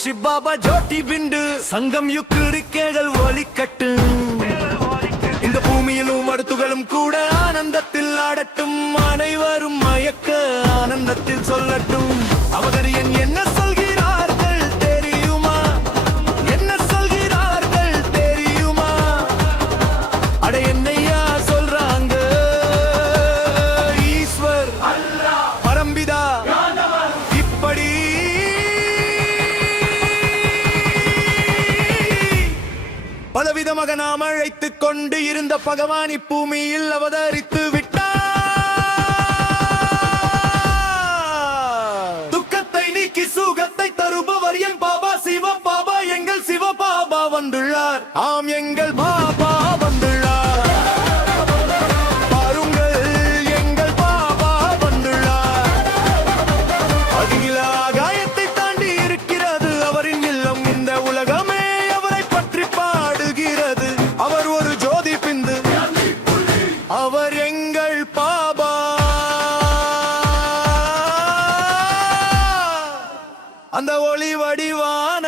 சிபாபா ஜோட்டி பிண்டு சங்கம் யுக்கிருக்கேகள் ஒலிக்கட்டு இந்த பூமியிலும் அடுத்துகளும் கூட ஆனந்தத்தில் ஆடட்டும் அனைவரும் மயக்க ஆனந்தத்தில் சொல்லட்டும் அவதரியன் என்ன சொல்கிறார்கள் தெரியுமா என்ன சொல்கிறார்கள் தெரியுமா அட என்னையா சொல்றாங்க ஈஸ்வர் பரம்பிதா இப்படி பலவிதமாக நாம் அழைத்துக் கொண்டு இருந்த பகவான் இப்பூமியில் அவதரித்து விட்டார். துக்கத்தை நீக்கி சுகத்தை தருபவர் என் பாபா சிவ பாபா எங்கள் சிவ பாபா வந்துள்ளார். ஆம் எங்கள் பாபா வந்துள்ளார். பாருங்கள் எங்கள் பாபா வந்துள்ளார். அகில ஆகாயத்தை தாண்டி இருக்கிறது அவரின் இல்லம். இந்த உலகமே அவரை பற்றி பாடுகிறது. அவர் ஒரு ஜோதி பிந்து அவர் எங்கள் பாபா. அந்த ஒளி வடிவான